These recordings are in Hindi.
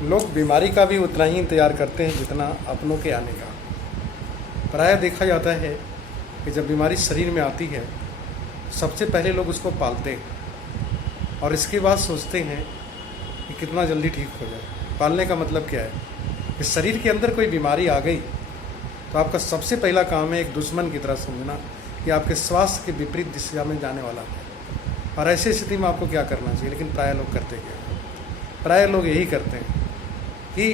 लोग बीमारी का भी उतना ही इंतज़ार करते हैं जितना अपनों के आने का। प्रायः देखा जाता है कि जब बीमारी शरीर में आती है सबसे पहले लोग उसको पालते हैं और इसके बाद सोचते हैं कि कितना जल्दी ठीक हो जाए। पालने का मतलब क्या है कि शरीर के अंदर कोई बीमारी आ गई तो आपका सबसे पहला काम है एक दुश्मन की तरह समझना कि आपके स्वास्थ्य के विपरीत दिशा में जाने वाला है, और ऐसी स्थिति में आपको क्या करना चाहिए। लेकिन प्रायः लोग करते क्या हैं, प्रायः लोग यही करते हैं कि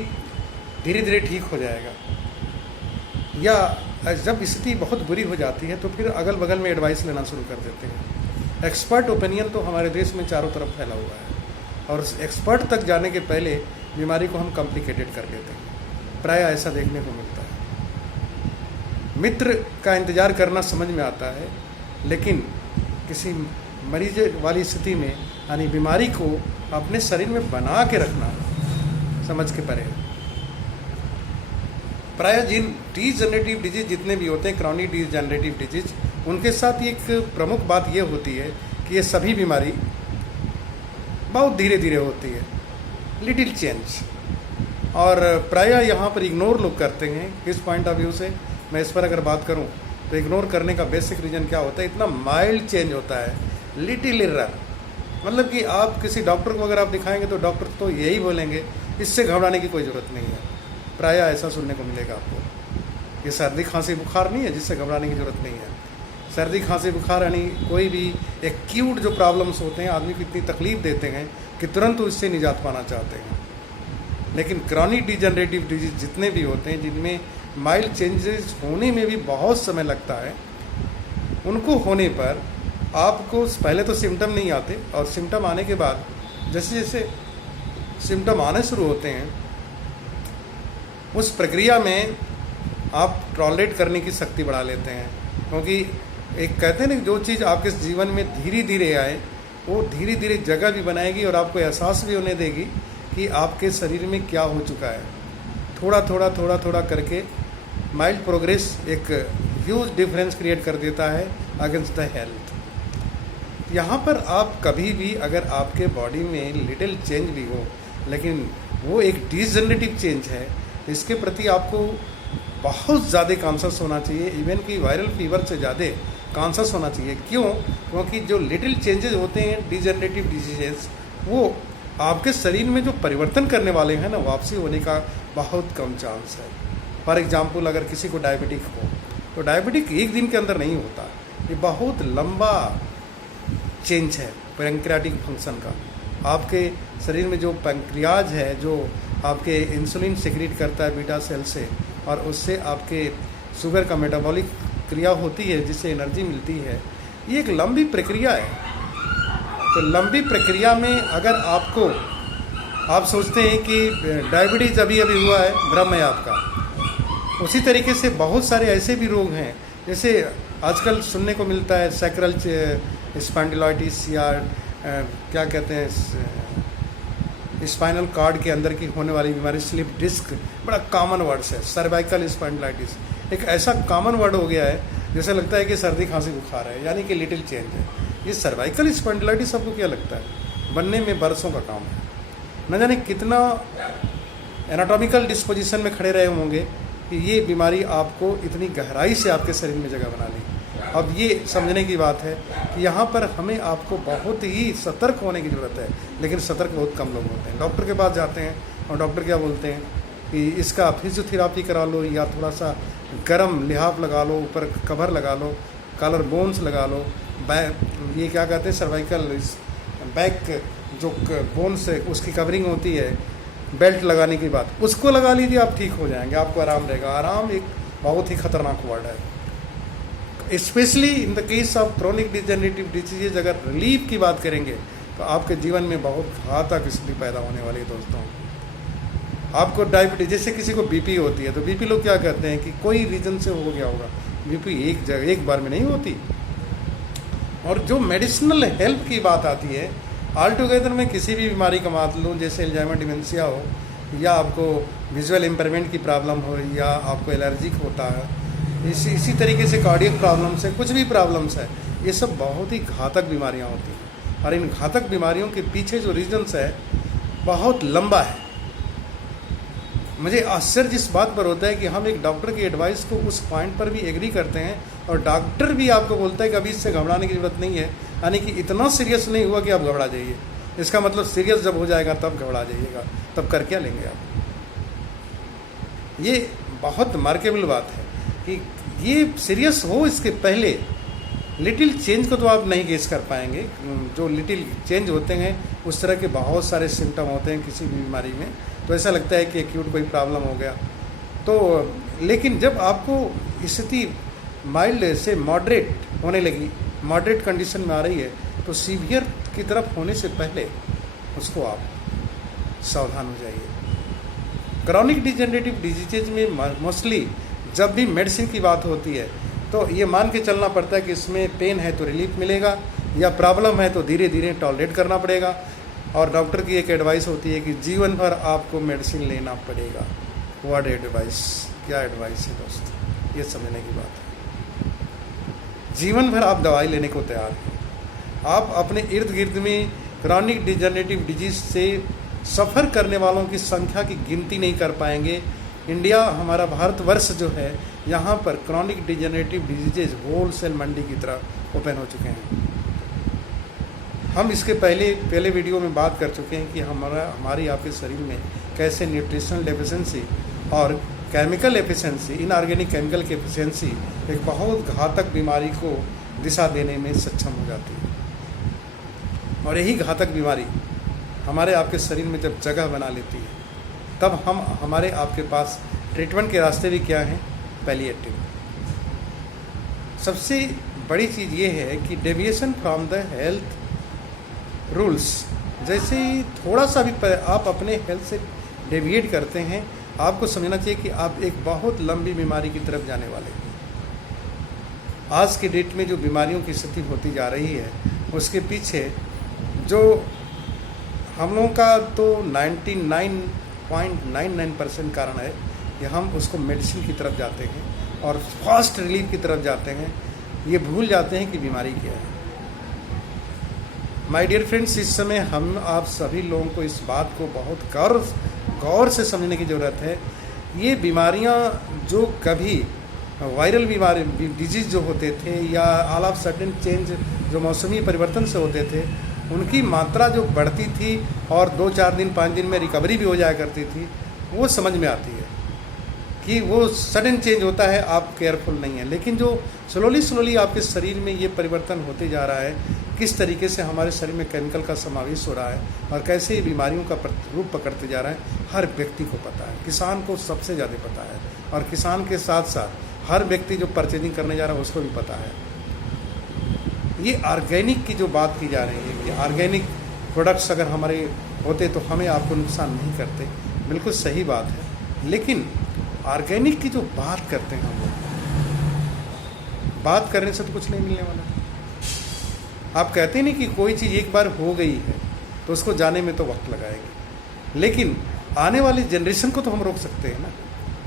धीरे धीरे ठीक हो जाएगा, या जब स्थिति बहुत बुरी हो जाती है तो फिर अगल बगल में एडवाइस लेना शुरू कर देते हैं। एक्सपर्ट ओपिनियन तो हमारे देश में चारों तरफ फैला हुआ है, और उस एक्सपर्ट तक जाने के पहले बीमारी को हम कॉम्प्लिकेटेड कर देते हैं। प्रायः ऐसा देखने को मिलता है। मित्र का इंतज़ार करना समझ में आता है, लेकिन किसी मरीज वाली स्थिति में यानी बीमारी को अपने शरीर में बना के रखना समझ के परे। प्रायः जिन डीजनरेटिव डिजीज जितने भी होते हैं, क्रॉनिक डीजनरेटिव डिजीज, उनके साथ एक प्रमुख बात ये होती है कि ये सभी बीमारी बहुत धीरे धीरे होती है, लिटिल चेंज, और प्रायः यहाँ पर इग्नोर लोग करते हैं। किस पॉइंट ऑफ व्यू से मैं इस पर अगर बात करूँ तो इग्नोर करने का बेसिक रीज़न क्या होता है, इतना माइल्ड चेंज होता है, लिटिल एरर। मतलब कि आप किसी डॉक्टर को अगर आप दिखाएंगे तो डॉक्टर तो यही बोलेंगे इससे घबराने की कोई ज़रूरत नहीं है। प्रायः ऐसा सुनने को मिलेगा आपको। ये सर्दी खांसी बुखार नहीं है जिससे घबराने की ज़रूरत नहीं है। सर्दी खांसी बुखार यानी कोई भी एक्यूट जो प्रॉब्लम्स होते हैं, आदमी को इतनी तकलीफ़ देते हैं कि तुरंत उससे निजात पाना चाहते हैं। लेकिन क्रॉनिक डिजनरेटिव डिजीज जितने भी होते हैं, जिनमें माइल्ड चेंजेस होने में भी बहुत समय लगता है, उनको होने पर आपको पहले तो सिम्टम नहीं आते, और सिम्टम आने के बाद जैसे जैसे सिम्टम आने शुरू होते हैं उस प्रक्रिया में आप टॉलरेट करने की शक्ति बढ़ा लेते हैं। क्योंकि एक कहते हैं ना, जो चीज़ आपके जीवन में धीरे धीरे आए वो धीरे धीरे जगह भी बनाएगी और आपको एहसास भी होने देगी कि आपके शरीर में क्या हो चुका है। थोड़ा थोड़ा थोड़ा थोड़ा करके माइल्ड प्रोग्रेस एक ह्यूज डिफरेंस क्रिएट कर देता है अगेंस्ट द हेल्थ। यहाँ पर आप कभी भी अगर आपके बॉडी में लिटिल चेंज भी हो, लेकिन वो एक डिजनरेटिव चेंज है, इसके प्रति आपको बहुत ज़्यादा कॉन्शस होना चाहिए। इवन कि वायरल फीवर से ज़्यादा कॉन्शस होना चाहिए। क्यों? क्योंकि जो लिटिल चेंजेस होते हैं डिजनरेटिव डिजीजेस, वो आपके शरीर में जो परिवर्तन करने वाले हैं ना, वापसी होने का बहुत कम चांस है। फॉर एग्जांपल, अगर किसी को डायबिटिक हो तो डायबिटिक एक दिन के अंदर नहीं होता, ये बहुत लंबा चेंज है पैंक्रियाटिक फंक्शन का। आपके शरीर में जो पैंक्रियाज है, जो आपके इंसुलिन सिक्रीट करता है बीटा सेल से, और उससे आपके शुगर का मेटाबॉलिक क्रिया होती है जिससे एनर्जी मिलती है, ये एक लंबी प्रक्रिया है। तो लंबी प्रक्रिया में अगर आप सोचते हैं कि डायबिटीज़ अभी अभी हुआ है, भ्रम है आपका। उसी तरीके से बहुत सारे ऐसे भी रोग हैं, जैसे आजकल सुनने को मिलता है सैक्रल स्पॉन्डिलोलिटिस, या क्या कहते हैं, स्पाइनल कार्ड के अंदर की होने वाली बीमारी स्लिप डिस्क, बड़ा कॉमन वर्ड्स है। सर्वाइकल स्पॉन्डिलाइटिस एक ऐसा कॉमन वर्ड हो गया है जैसे लगता है कि सर्दी खांसी बुखार है, यानी कि लिटिल चेंज है। ये सर्वाइकल स्पॉन्डिलाइटिस आपको क्या लगता है? बनने में बरसों का काम है। न जाने कितना एनाटॉमिकल डिस्पोजिशन में खड़े रहे होंगे कि ये बीमारी आपको इतनी गहराई से आपके शरीर में जगह बना ली। अब ये समझने की बात है कि यहाँ पर हमें आपको बहुत ही सतर्क होने की ज़रूरत है, लेकिन सतर्क बहुत कम लोग होते हैं। डॉक्टर के पास जाते हैं और डॉक्टर क्या बोलते हैं कि इसका फिजियोथेरापी करा लो, या थोड़ा सा गर्म लिहाफ लगा लो, ऊपर कवर लगा लो, कॉलर बोन्स लगा लो, ये क्या कहते हैं सर्वाइकल बैक जो बोन्स है उसकी कवरिंग होती है, बेल्ट लगाने की बात, उसको लगा लीजिए, आप ठीक हो जाएंगे, आपको आराम रहेगा। आराम एक बहुत ही खतरनाक वर्ड है, specially in the case of chronic degenerative disease. अगर रिलीफ की बात करेंगे तो आपके जीवन में बहुत घातक स्थिति पैदा होने वाली है। दोस्तों, आपको डायबिटीज, जैसे किसी को बीपी होती है तो बीपी लोग क्या कहते हैं कि कोई रीज़न से हो गया होगा। बीपी एक बार में नहीं होती। और जो मेडिसिनल हेल्प की बात आती है, ऑल टुगेदर में किसी भी बीमारी का मान लूँ, जैसे एल्जाइमर डिमेंशिया हो, या आपको विजुअल इम्पेयरमेंट की प्रॉब्लम हो, या आपको एलर्जिक होता है, इसी तरीके से कार्डियक प्रॉब्लम्स है, कुछ भी प्रॉब्लम्स है, ये सब बहुत ही घातक बीमारियां होती हैं। और इन घातक बीमारियों के पीछे जो रीजन्स है बहुत लंबा है। मुझे आश्चर्य इस बात पर होता है कि हम एक डॉक्टर की एडवाइस को उस पॉइंट पर भी एग्री करते हैं और डॉक्टर भी आपको बोलता है कि अभी इससे घबराने की ज़रूरत नहीं है, यानी कि इतना सीरियस नहीं हुआ कि आप घबरा जाइए। इसका मतलब सीरियस जब हो जाएगा तब घबरा जाइएगा, तब कर क्या लेंगे आप। ये बहुत मार्केबल बात है कि ये सीरियस हो इसके पहले लिटिल चेंज को तो आप नहीं गेस कर पाएंगे। जो लिटिल चेंज होते हैं उस तरह के बहुत सारे सिम्टम होते हैं किसी भी बीमारी में, तो ऐसा लगता है कि एक्यूट कोई प्रॉब्लम हो गया। तो लेकिन जब आपको स्थिति माइल्ड से मॉडरेट होने लगी, मॉडरेट कंडीशन में आ रही है, तो सीवियर की तरफ होने से पहले उसको आप सावधान हो जाइए। क्रॉनिक डिजेनरेटिव डिजीजेज में मोस्टली जब भी मेडिसिन की बात होती है तो ये मान के चलना पड़ता है कि इसमें पेन है तो रिलीफ मिलेगा, या प्रॉब्लम है तो धीरे धीरे टॉलरेट करना पड़ेगा। और डॉक्टर की एक एडवाइस होती है कि जीवन भर आपको मेडिसिन लेना पड़ेगा। व्हाट एडवाइस, क्या एडवाइस है दोस्त, ये समझने की बात है। जीवन भर आप दवाई लेने को तैयार हैं। आप अपने इर्द गिर्द में क्रॉनिक डिजेनरेटिव डिजीज से सफ़र करने वालों की संख्या की गिनती नहीं कर पाएंगे। इंडिया, हमारा भारतवर्ष जो है, यहाँ पर chronic degenerative diseases wholesale मंडी की तरह ओपन हो चुके हैं। हम इसके पहले वीडियो में बात कर चुके हैं कि हमारी आपके शरीर में कैसे न्यूट्रिशनल डेफिशिएंसी और केमिकल एफिशिएंसी, इनऑर्गेनिक केमिकल की एफिशिएंसी एक बहुत घातक बीमारी को दिशा देने में सक्षम हो जाती है। और यही घातक बीमारी हमारे आपके शरीर में जब जगह बना लेती है, तब हमारे आपके पास ट्रीटमेंट के रास्ते भी क्या हैं, पैलिएटिव। सबसे बड़ी चीज़ ये है कि deviation from the health rules, जैसे ही थोड़ा सा भी आप अपने हेल्थ से डेविएट करते हैं, आपको समझना चाहिए कि आप एक बहुत लंबी बीमारी की तरफ जाने वाले हैं। आज के डेट में जो बीमारियों की स्थिति होती जा रही है, उसके पीछे जो हम लोगों का तो 99.99% कारण है कि हम उसको मेडिसिन की तरफ जाते हैं और फास्ट रिलीफ की तरफ जाते हैं। ये भूल जाते हैं कि बीमारी क्या है। माय डियर फ्रेंड्स, इस समय हम आप सभी लोगों को इस बात को बहुत गौर से समझने की ज़रूरत है। ये बीमारियां जो कभी वायरल बीमारी डिजीज़ जो होते थे, या ऑल ऑफ सडन चेंज जो मौसमी परिवर्तन से होते थे, उनकी मात्रा जो बढ़ती थी और 2-4 दिन 5 दिन में रिकवरी भी हो जाया करती थी, वो समझ में आती है कि वो सडन चेंज होता है, आप केयरफुल नहीं है। लेकिन जो स्लोली आपके शरीर में ये परिवर्तन होते जा रहा है, किस तरीके से हमारे शरीर में केमिकल का समावेश हो रहा है और कैसे ये बीमारियों का रूप पकड़ते जा रहा है, हर व्यक्ति को पता है। किसान को सबसे ज़्यादा पता है, और किसान के साथ साथ हर व्यक्ति जो परचेजिंग करने जा रहा है उसको भी पता है। ये ऑर्गेनिक की जो बात की जा रही है, ये ऑर्गेनिक प्रोडक्ट्स अगर हमारे होते तो हमें आपको नुकसान नहीं करते, बिल्कुल सही बात है। लेकिन ऑर्गेनिक की जो बात करते हैं हम लोग, बात करने से तो कुछ नहीं मिलने वाला। आप कहते नहीं कि कोई चीज़ एक बार हो गई है तो उसको जाने में तो वक्त लगाएंगे, लेकिन आने वाली जनरेशन को तो हम रोक सकते हैं ना,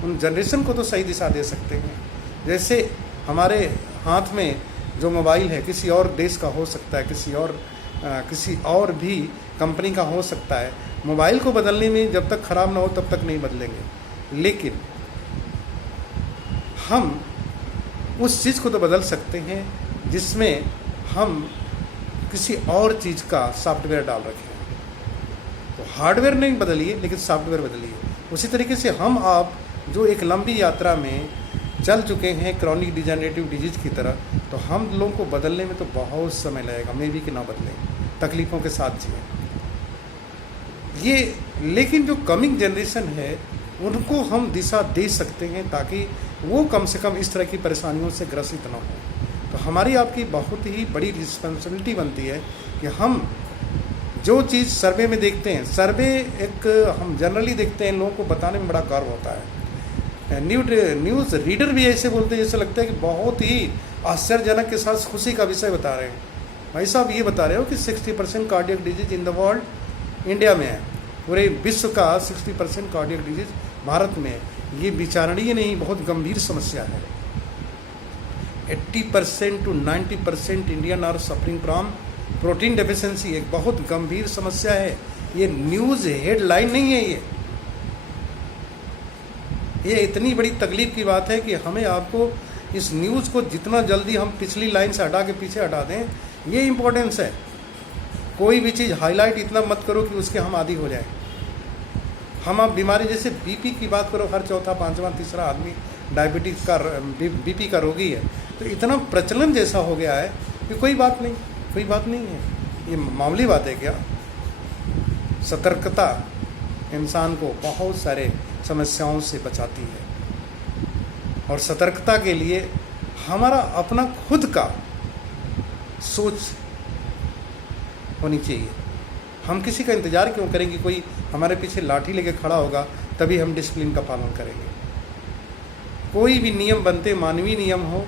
उन जनरेशन को तो सही दिशा दे सकते हैं। जैसे हमारे हाथ में जो मोबाइल है किसी और देश का हो सकता है, किसी और भी कंपनी का हो सकता है। मोबाइल को बदलने में जब तक ख़राब ना हो तब तक नहीं बदलेंगे, लेकिन हम उस चीज़ को तो बदल सकते हैं जिसमें हम किसी और चीज़ का सॉफ्टवेयर डाल रखे हैं। तो हार्डवेयर नहीं बदलिए, लेकिन सॉफ्टवेयर बदलिए। उसी तरीके से हम आप जो एक लंबी यात्रा में चल चुके हैं क्रॉनिक डिजेनरेटिव डिजीज़ की तरह, तो हम लोगों को बदलने में तो बहुत समय लगेगा, मे भी कि ना बदलें, तकलीफ़ों के साथ जिए ये। लेकिन जो कमिंग जनरेशन है उनको हम दिशा दे सकते हैं ताकि वो कम से कम इस तरह की परेशानियों से ग्रसित ना हो। तो हमारी आपकी बहुत ही बड़ी रिस्पॉन्सिबिलिटी बनती है कि हम जो चीज़ सर्वे में देखते हैं, सर्वे एक हम जनरली देखते हैं, लोगों को बताने में बड़ा गर्व होता है। न्यूज़ रीडर भी ऐसे बोलते हैं जैसे लगता है कि बहुत ही आश्चर्यजनक के साथ खुशी का विषय बता रहे हैं। भाई साहब ये बता रहे हो कि 60% cardiac disease in the world India में है, पूरे विश्व का 60% कार्डियक डिजीज भारत में है। ये विचारणीय नहीं, बहुत गंभीर समस्या है। 80% to 90% Indian are suffering from protein deficiency, एक बहुत गंभीर समस्या है। ये न्यूज़ हेडलाइन नहीं है, ये इतनी बड़ी तकलीफ़ की बात है कि हमें आपको इस न्यूज़ को जितना जल्दी हम पिछली लाइन से हटा के पीछे हटा दें, ये इम्पोर्टेंस है। कोई भी चीज़ हाईलाइट इतना मत करो कि उसके हम आदी हो जाए। हम अब बीमारी जैसे बीपी की बात करो, हर चौथा पांचवा तीसरा आदमी डायबिटीज़ का बीपी का रोगी है। तो इतना प्रचलन जैसा हो गया है कि कोई बात नहीं है। ये मामूली बात है क्या? सतर्कता इंसान को बहुत सारे समस्याओं से बचाती है, और सतर्कता के लिए हमारा अपना खुद का सोच होनी चाहिए। हम किसी का इंतज़ार क्यों करेंगे? कोई हमारे पीछे लाठी लेके खड़ा होगा तभी हम डिसिप्लिन का पालन करेंगे। कोई भी नियम बनते, मानवीय नियम हो,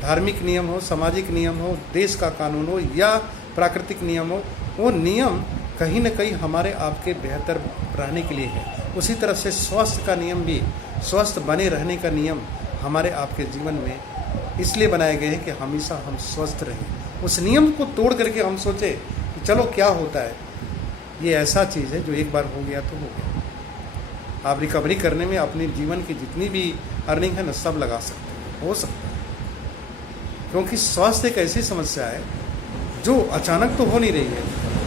धार्मिक नियम हो, सामाजिक नियम हो, देश का कानून हो या प्राकृतिक नियम हो, वो नियम कहीं न कहीं हमारे आपके बेहतर रहने के लिए है। उसी तरह से स्वास्थ्य का नियम भी, स्वस्थ बने रहने का नियम हमारे आपके जीवन में इसलिए बनाए गए हैं कि हमेशा हम स्वस्थ रहें। उस नियम को तोड़ करके हम सोचें कि चलो क्या होता है, ये ऐसा चीज़ है जो एक बार हो गया तो हो गया। आप रिकवरी करने में अपने जीवन की जितनी भी अर्निंग है ना, सब लगा सकते हैं, हो सकता है। क्योंकि स्वास्थ्य एक ऐसी समस्या है जो अचानक तो हो नहीं रही है,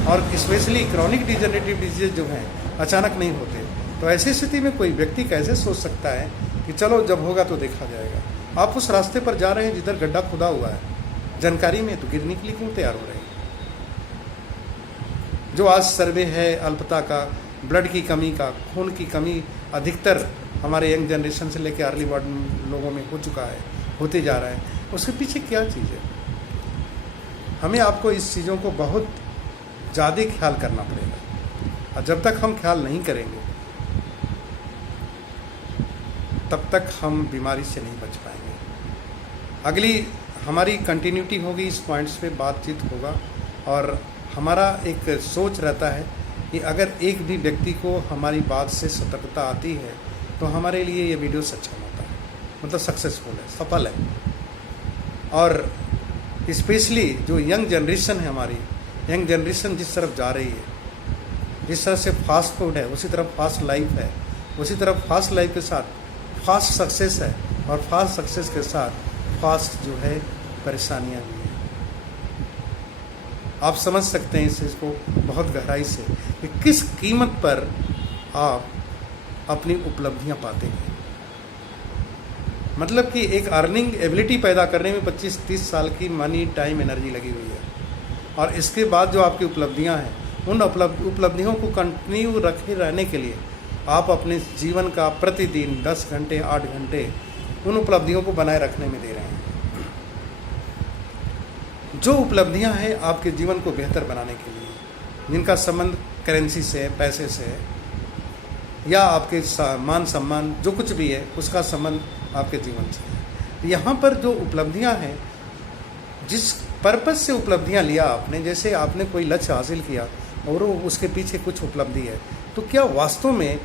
और स्पेशली क्रॉनिक डिजनरेटिव डिजीज जो हैं अचानक नहीं होते। तो ऐसी स्थिति में कोई व्यक्ति कैसे सोच सकता है कि चलो जब होगा तो देखा जाएगा। आप उस रास्ते पर जा रहे हैं जिधर गड्ढा खुदा हुआ है, जानकारी में, तो गिरने के लिए क्यों तैयार हो रहे हैं? जो आज सर्वे है अल्पता का, ब्लड की कमी का, खून की कमी अधिकतर हमारे यंग जनरेशन से लेकर अर्ली वार्ड लोगों में हो चुका है, होते जा रहा है, उसके पीछे क्या चीज़ है? हमें आपको इस चीज़ों को बहुत ज़्यादा ख्याल करना पड़ेगा, और जब तक हम ख्याल नहीं करेंगे तब तक हम बीमारी से नहीं बच पाएंगे। अगली हमारी कंटिन्यूटी होगी, इस पॉइंट्स पे बातचीत होगा, और हमारा एक सोच रहता है कि अगर एक भी व्यक्ति को हमारी बात से सतर्कता आती है तो हमारे लिए ये वीडियो सक्षम होता है, मतलब सक्सेसफुल है, सफल है। और स्पेशली जो यंग जनरेशन है, हमारी यंग जनरेशन जिस तरफ जा रही है, जिस तरह से फास्ट फूड है उसी तरफ फास्ट लाइफ है, उसी तरफ फास्ट लाइफ के साथ फास्ट सक्सेस है, और फास्ट सक्सेस के साथ फास्ट जो है परेशानियां भी हैं। आप समझ सकते हैं इस चीज़ को बहुत गहराई से कि किस कीमत पर आप अपनी उपलब्धियां पाते हैं। मतलब कि एक अर्निंग एबिलिटी पैदा करने में 25-30 साल की मनी, टाइम, एनर्जी लगी हुई है, और इसके बाद जो आपकी उपलब्धियां हैं, उन उपलब्धियों को कंटिन्यू रखे रहने के लिए आप अपने जीवन का प्रतिदिन 10 घंटे 8 घंटे उन उपलब्धियों को बनाए रखने में दे रहे हैं। जो उपलब्धियां हैं आपके जीवन को बेहतर बनाने के लिए, जिनका संबंध करेंसी से है, पैसे से है, या आपके मान सम्मान जो कुछ भी है उसका संबंध आपके जीवन से है। यहाँ पर जो उपलब्धियां हैं, जिस पर्पज़ से उपलब्धियां लिया आपने, जैसे आपने कोई लक्ष्य हासिल किया और उसके पीछे कुछ उपलब्धि है, तो क्या वास्तव में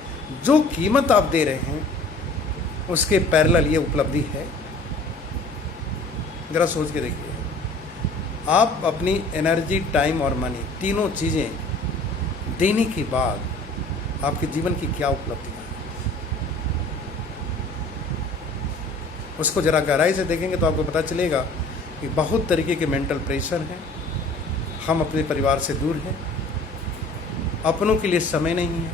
जो कीमत आप दे रहे हैं उसके पैरेलल ये उपलब्धि है? ज़रा सोच के देखिए। आप अपनी एनर्जी, टाइम और मनी, तीनों चीज़ें देने के बाद आपके जीवन की क्या उपलब्धियाँ हैं, उसको ज़रा गहराई से देखेंगे तो आपको पता चलेगा कि बहुत तरीके के मेंटल प्रेशर हैं, हम अपने परिवार से दूर हैं, अपनों के लिए समय नहीं है,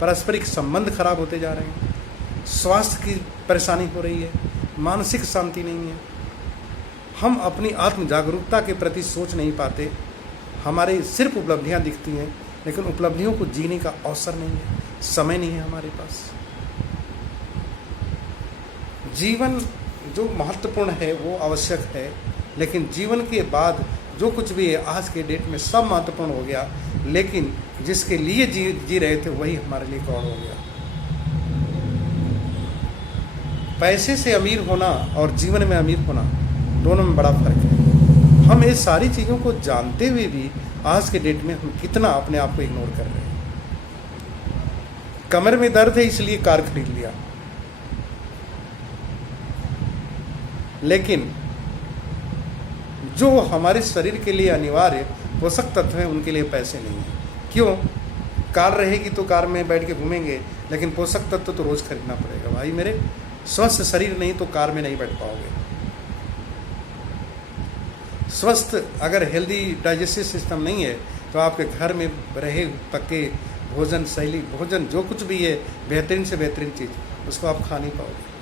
पारस्परिक संबंध खराब होते जा रहे हैं, स्वास्थ्य की परेशानी हो रही है, मानसिक शांति नहीं है, हम अपनी आत्म जागरूकता के प्रति सोच नहीं पाते, हमारे सिर्फ उपलब्धियां दिखती हैं लेकिन उपलब्धियों को जीने का अवसर नहीं है, समय नहीं है हमारे पास। जीवन जो महत्वपूर्ण है वो आवश्यक है, लेकिन जीवन के बाद जो कुछ भी है आज के डेट में सब महत्वपूर्ण हो गया, लेकिन जिसके लिए जी रहे थे वही हमारे लिए गौण हो गया। पैसे से अमीर होना और जीवन में अमीर होना दोनों में बड़ा फर्क है। हम ये सारी चीज़ों को जानते हुए भी आज के डेट में हम कितना अपने आप को इग्नोर कर रहे हैं। कमर में दर्द है इसलिए कार खरीद लिया, लेकिन जो हमारे शरीर के लिए अनिवार्य पोषक तत्व हैं उनके लिए पैसे नहीं हैं। क्यों? कार रहेगी तो कार में बैठ के घूमेंगे, लेकिन पोषक तत्व तो रोज़ खरीदना पड़ेगा। भाई मेरे, स्वस्थ शरीर नहीं तो कार में नहीं बैठ पाओगे। स्वस्थ अगर हेल्दी डाइजेस्टिव सिस्टम नहीं है तो आपके घर में रहे पक्के भोजन शैली, भोजन जो कुछ भी है बेहतरीन से बेहतरीन चीज़, उसको आप खा नहीं पाओगे।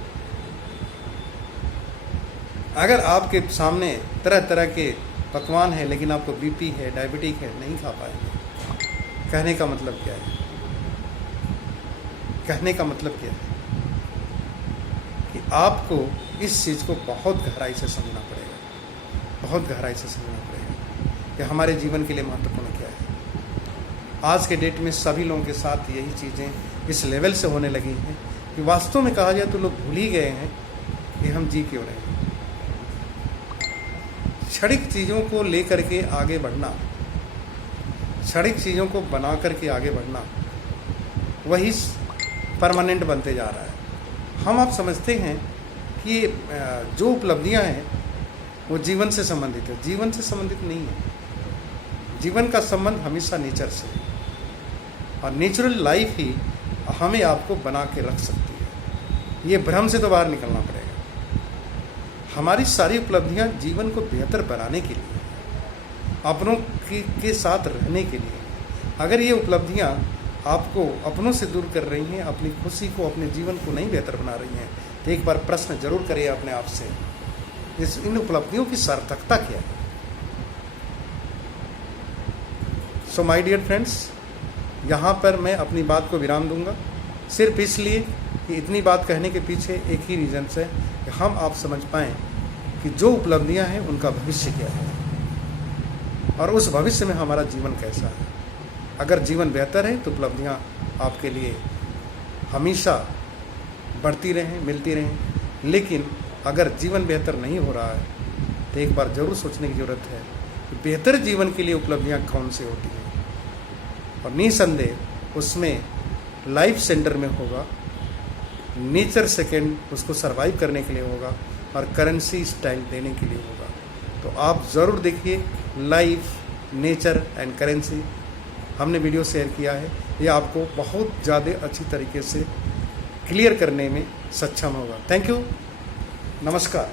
अगर आपके सामने तरह तरह के पकवान है लेकिन आपको बीपी है, डायबिटिक है, नहीं खा पाएंगे। कहने का मतलब क्या है? कहने का मतलब क्या है कि आपको इस चीज़ को बहुत गहराई से समझना पड़ेगा, बहुत गहराई से समझना पड़ेगा कि हमारे जीवन के लिए महत्वपूर्ण क्या है। आज के डेट में सभी लोगों के साथ यही चीज़ें इस लेवल से होने लगी हैं कि वास्तव में कहा जाए तो लोग भूल ही गए हैं कि हम जी क्यों रहे हैं। क्षणिक चीज़ों को लेकर के आगे बढ़ना, क्षणिक चीज़ों को बना करके आगे बढ़ना, वही परमानेंट बनते जा रहा है। हम आप समझते हैं कि जो उपलब्धियां हैं वो जीवन से संबंधित है। जीवन से संबंधित नहीं है। जीवन का संबंध हमेशा नेचर से है और नेचुरल लाइफ ही हमें आपको बना के रख सकती है। ये भ्रम से तो बाहर निकलना पड़ेगा। हमारी सारी उपलब्धियां जीवन को बेहतर बनाने के लिए, अपनों के साथ रहने के लिए। अगर ये उपलब्धियां आपको अपनों से दूर कर रही हैं, अपनी खुशी को, अपने जीवन को नहीं बेहतर बना रही हैं, तो एक बार प्रश्न जरूर करिए अपने आप से, इन उपलब्धियों की सार्थकता क्या है। सो माय डियर फ्रेंड्स, यहाँ पर मैं अपनी बात को विराम दूंगा, सिर्फ इसलिए कि इतनी बात कहने के पीछे एक ही रीज़न है कि हम आप समझ पाएँ कि जो उपलब्धियाँ हैं उनका भविष्य क्या है और उस भविष्य में हमारा जीवन कैसा है। अगर जीवन बेहतर है तो उपलब्धियाँ आपके लिए हमेशा बढ़ती रहें, मिलती रहें। लेकिन अगर जीवन बेहतर नहीं हो रहा है तो एक बार ज़रूर सोचने की ज़रूरत है कि बेहतर जीवन के लिए उपलब्धियाँ कौन सी होती हैं। और निसंदेह उसमें लाइफ सेंटर में होगा, नेचर सेकेंड उसको सरवाइव करने के लिए होगा और करेंसी स्टाइल देने के लिए होगा। तो आप ज़रूर देखिए लाइफ, नेचर एंड करेंसी, हमने वीडियो शेयर किया है। ये आपको बहुत ज़्यादा अच्छी तरीके से क्लियर करने में सक्षम होगा। थैंक यू, नमस्कार।